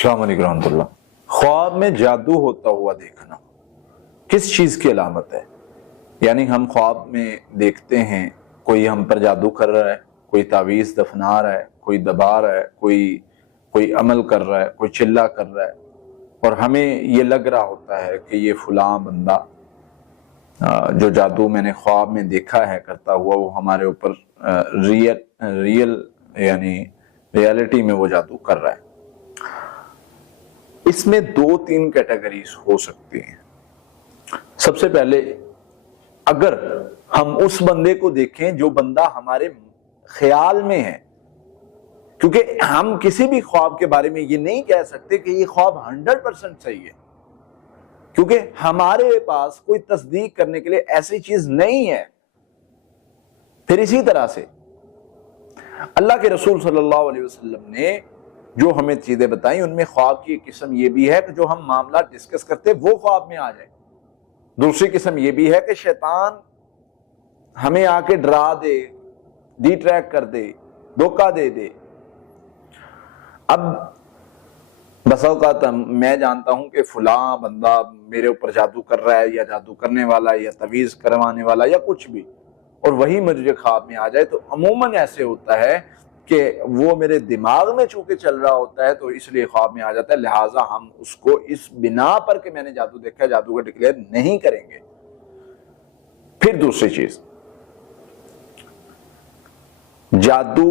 अस्सलाम वालेकुम रहमतुल्लाह। ख्वाब में जादू होता हुआ देखना किस चीज की अलामत है? यानी हम ख्वाब में देखते हैं कोई हम पर जादू कर रहा है, कोई तावीज़ दफना रहा है, कोई दबा रहा है, कोई अमल कर रहा है, कोई चिल्ला कर रहा है, और हमें ये लग रहा होता है कि ये फलां बंदा जो जादू मैंने ख्वाब में देखा है करता हुआ वो हमारे ऊपर रियल यानी रियलिटी में वो जादू कर रहा है। इसमें 2-3 कैटेगरीज हो सकती हैं। सबसे पहले, अगर हम उस बंदे को देखें जो बंदा हमारे ख्याल में है, क्योंकि हम किसी भी ख्वाब के बारे में ये नहीं कह सकते कि ये ख्वाब 100% सही है, क्योंकि हमारे पास कोई तस्दीक करने के लिए ऐसी चीज नहीं है। फिर इसी तरह से अल्लाह के रसूल सल्लल्लाहु अलैहि वसल्लम ने जो हमें चीजें बताई, उनमें ख्वाब की एक किस्म ये भी है कि जो हम मामला डिस्कस करते वो ख्वाब में आ जाए। दूसरी किस्म ये भी है कि शैतान हमें आके डरा दे, डिट्रैक्ट कर दे, धोखा दे दे। अब बस औक़ात मैं जानता हूं कि फलां बंदा मेरे ऊपर जादू कर रहा है, या जादू करने वाला, या तवीज़ करवाने वाला, या कुछ भी, और वही मुझे ख्वाब में आ जाए, तो अमूमन ऐसे होता है कि वो मेरे दिमाग में चूंकि चल रहा होता है तो इसलिए ख्वाब में आ जाता है। लिहाजा हम उसको इस बिना पर कि मैंने जादू देखा है, जादू का डिक्लेयर नहीं करेंगे। फिर दूसरी चीज, जादू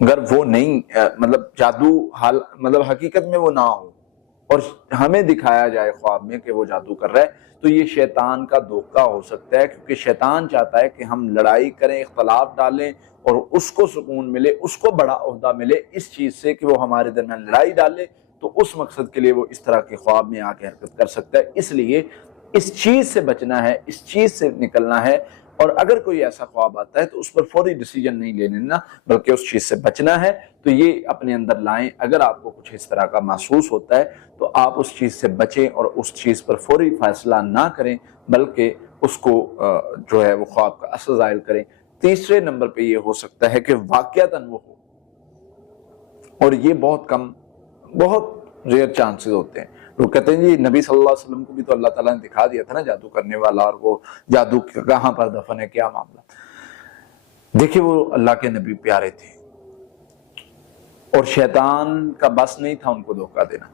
अगर वो नहीं मतलब जादू मतलब हकीकत में वो ना हो और हमें दिखाया जाए ख्वाब में कि वो जादू कर रहा है, तो ये शैतान का धोखा हो सकता है, क्योंकि शैतान चाहता है कि हम लड़ाई करें, इख्तलाफ डालें, और उसको सुकून मिले, उसको बड़ा ओहदा मिले इस चीज से कि वो हमारे दरमियान लड़ाई डाले। तो उस मकसद के लिए वो इस तरह के ख्वाब में आके हरकत कर सकता है। इसलिए इस चीज से बचना है, इस चीज से निकलना है, और अगर कोई ऐसा ख्वाब आता है तो उस पर फौरी डिसीजन नहीं ले लेना, बल्कि उस चीज से बचना है। तो ये अपने अंदर लाएं। अगर आपको कुछ इस तरह का महसूस होता है तो आप उस चीज से बचें और उस चीज पर फौरी फैसला ना करें, बल्कि उसको जो है वो ख्वाब का असर ज़ाहिर करें। तीसरे नंबर पे ये हो सकता है कि वाक़यातन वो हो, और ये बहुत कम, बहुत रेयर चांसेस होते हैं। लोग कहते हैं जी नबी सल्लल्लाहु अलैहि वसल्लम को भी तो अल्लाह ताला ने दिखा दिया था ना जादू करने वाला, और वो जादू कहाँ पर दफन है, क्या मामला। देखिए, वो अल्लाह के नबी प्यारे थे और शैतान का बस नहीं था उनको धोखा देना।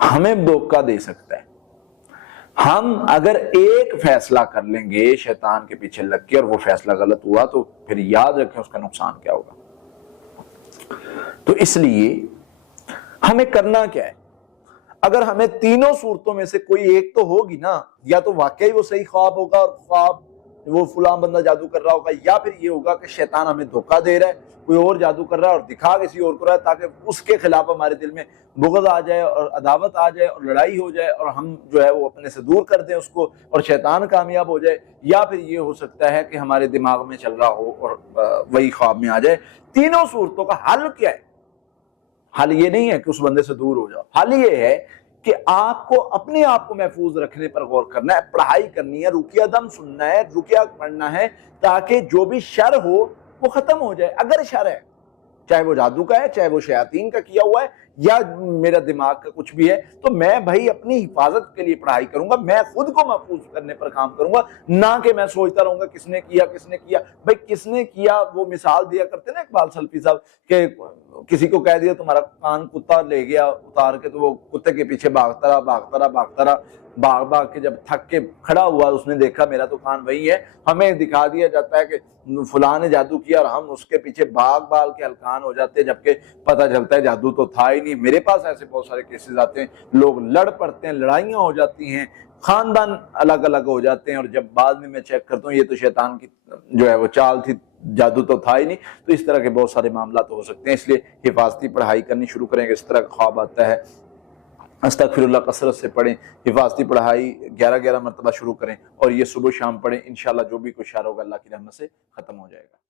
हमें धोखा दे सकता है। हम अगर एक फैसला कर लेंगे शैतान के पीछे लग के और वो फैसला गलत हुआ, तो फिर याद रखें उसका नुकसान क्या होगा। तो इसलिए हमें करना क्या है, अगर हमें तीनों सूरतों में से कोई एक तो होगी ना, या तो वाकई वो सही ख्वाब होगा और ख्वाब वो फलां बंदा जादू कर रहा होगा, या फिर ये होगा कि शैतान हमें धोखा दे रहा है, कोई और जादू कर रहा है और दिखा किसी और को रहा है, ताकि उसके खिलाफ हमारे दिल में बुग़्ज़ आ जाए और अदावत आ जाए और लड़ाई हो जाए और हम जो है वो अपने से दूर कर दें उसको और शैतान कामयाब हो जाए। या फिर ये हो सकता है कि हमारे दिमाग में चल रहा हो और वही ख्वाब में आ जाए। तीनों सूरतों का हल क्या है? हल ये नहीं है कि उस बंदे से दूर हो जाओ। हल ये है कि आपको अपने आप को महफूज रखने पर गौर करना है, पढ़ाई करनी है, रुकिया दम सुनना है, रुकिया पढ़ना है, ताकि जो भी शर हो वो खत्म हो जाए। अगर शर है, चाहे वो जादू का है, चाहे वो शयातीन का किया हुआ है, या मेरा दिमाग का कुछ भी है, तो मैं भाई अपनी हिफाजत के लिए पढ़ाई करूंगा, मैं खुद को महफूज करने पर काम करूंगा, ना कि मैं सोचता रहूंगा किसने किया किसने किया। भाई किसने किया, वो मिसाल दिया करते ना इकबाल सल्फी साहब के, किसी को कह दिया तुम्हारा कान कुत्ता ले गया उतार के, तो वो कुत्ते के पीछे भागता रहा भागता रहा भागता रहा, भाग भाग के जब थक के खड़ा हुआ, उसने देखा मेरा तो कान वही है। हमें दिखा दिया जाता है कि फलां ने जादू किया और हम उसके पीछे भाग भाग के हलकान हो जाते हैं, जबकि पता चलता है जादू तो था ही नहीं। मेरे पास ऐसे बहुत सारे केसेस आते हैं, लोग लड़ पड़ते हैं, लड़ाइयाँ हो जाती हैं, खानदान अलग अलग हो जाते हैं, और जब बाद में मैं चेक करता हूँ ये तो शैतान की जो है वो चाल थी, जादू तो था ही नहीं। तो इस तरह के बहुत सारे मामला तो हो सकते हैं। इसलिए हिफाजती पढ़ाई करनी शुरू करेंगे। इस तरह का ख्वाब आता है, अस्तगफिरुल्लाह कसरत से पढ़ें, हिफाजती पढ़ाई 11-11 मरतबा शुरू करें, और ये सुबह शाम पढ़ें। इंशाल्लाह जो भी कुछ शर होगा अल्लाह की रहमत से ख़त्म हो जाएगा।